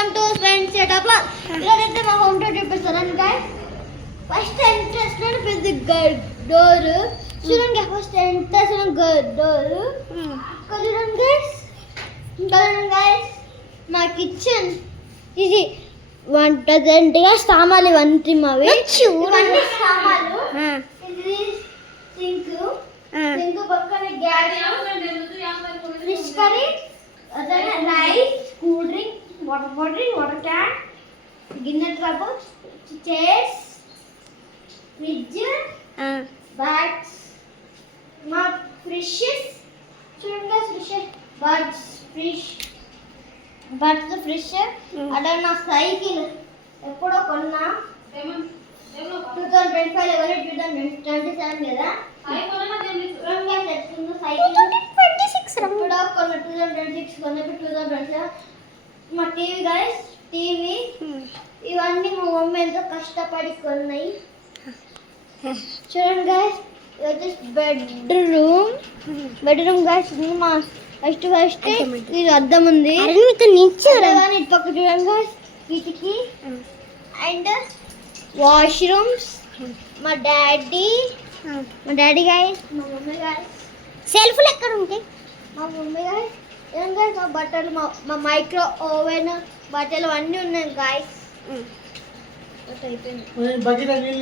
Welcome to friends setup. ఇలాగైతే మా home tour చూపిస్తాను గైస్. ఫస్ట్ ఎంట్రన్స్ లో పెద్ద డోర్ చూడండి. ఫస్ట్ ఎంట్రన్స్ లో డోర్ చూడండి గైస్. గైస్ మా కిచెన్ ఇది వంట దండిగా సామాన్లు ఇవన్నీ మావి. ఇవన్నీ సామాన్లు. ఇది సింక్ పక్కన gas, fish curry, rice, cool drink, water bottle, water can, గిన్నె ట్రబ్, చైర్స్, ఫ్రిడ్జ్, బ్యాగ్స్, మా ఫిషెస్ చూడండి. ఫిష్ అలా నా సైకిల్ ఎప్పుడో కొన్నా 2025 2027 కదా. సైకిల్ 2026 ఎప్పుడో కొన్న 2026 కొన్నప్పుడు 2027. మా టీవీ గైస్, టీవీ ఇవన్నీ మా మమ్మీ ఎంతో కష్టపడి కొన్నాయి. చూడండి గైస్, బెడ్రూమ్ గైస్. మా ఫస్ట్ ఇది అద్దం ఉంది. ఇటు పక్క చూడండి గైస్, కిటికీ అండ్ వాష్రూమ్స్. మా డాడీ గైస్, మా మమ్మీ గైస్. సెల్ఫ్లు ఎక్కడ ఉంటాయి? మా మమ్మీ గైస్. ఏం గైస్, మా బట్టలు, మా మైక్రో ఓవెన్, బట్టలు అన్నీ ఉన్నాయి గైస్. అయిపోయింది.